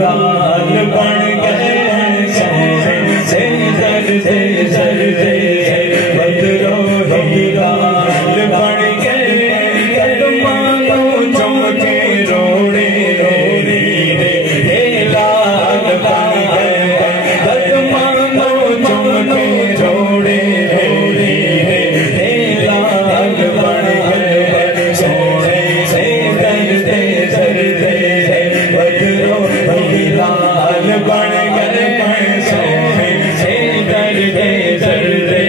लाल बन गए सोने से जरते जरते बदरो ही लाल बन गए कदमानो चमके रोड़े रोड़ी रे लाल बन गए कदमानो चमके रोड़े रोड़ी रे लाल बन गए सोने से जरते जरते बदरो ही लाल बन गए सोने से जरते जरते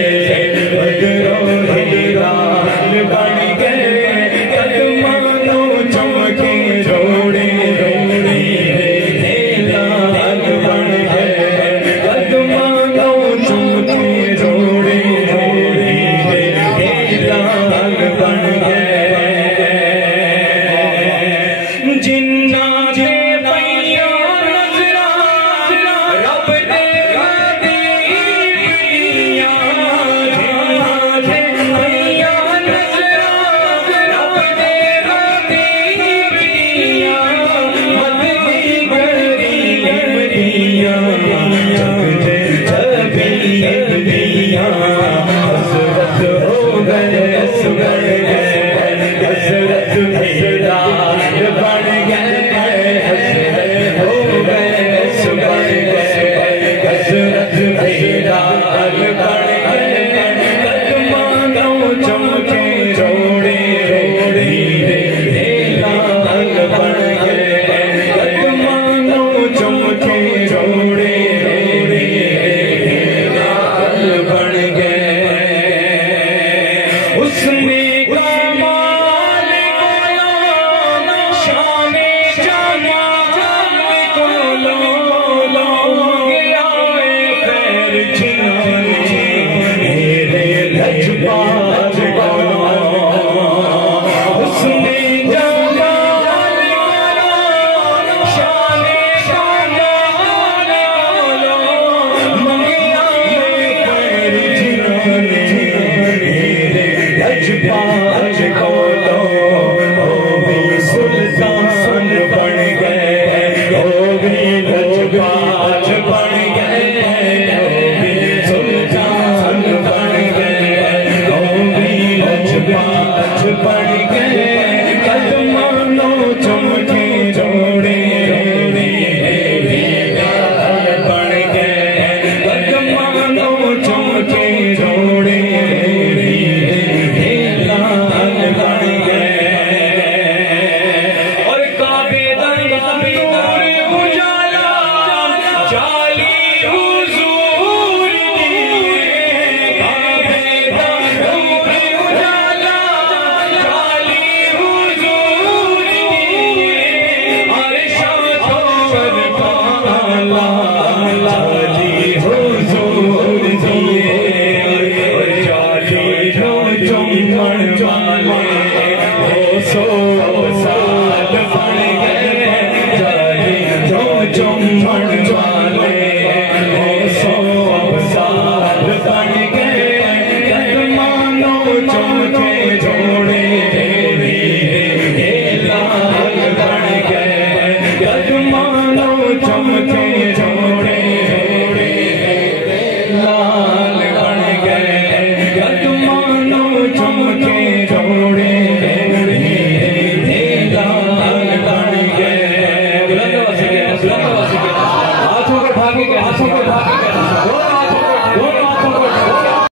बदरो ही लाल बन गए कदमानो चमके रोड़े रोड़ी रे लाल बन गए कदमानो चमके रोड़े रोड़ी रे लाल बन गए जिन्ना जे पैया नजरा रब दे दीपिया जिन्ना जे पैया नजरा रब दे दीपिया मददी करी अमरिया जगते छबिया हसरत हो गए सुगर गए हसरत लाल बन गए हसरत हो गए सुगर गए हसरत लाल बन गए कदमानो चमके रोड़े रोड़ी रे लाल बन गए कदमानो चमके रोड़े रोड़ी रे लाल बन गए उसमें कमाल कोलो शाने जमाल कोलो गया खैर जिनाने मेरे लजपाल कोलो उसमें जमाल कोलो शाने जमाल कोलो गया खैर जिनाने मेरे लजपाल कोलो भी सुल्तान बन गए भी लजपाल बन गए भी सुल्तान बन गए भी लजपाल बन गए कदमानो चमके जोड़े जोड़े लाल बन गए कदमानो चमके जोड़े लाल बन गए और काबे नूर उजाला जाली हुजूर दिए काबे नूर उजाला जाली हुजूर दिए अरशाद काला जाली हुजूर दिए और जाली जो चुम्मन वाले हो सौ साल बन गए जाली जो चुम्मन वाले हो सौ साल बन गए कदमानो चमके जोड़े रे लाल बन गए कदमानो चमके जोड़े लाल बन गए कदमानो चमके जोड़े लाल बन गए हाथों को भागे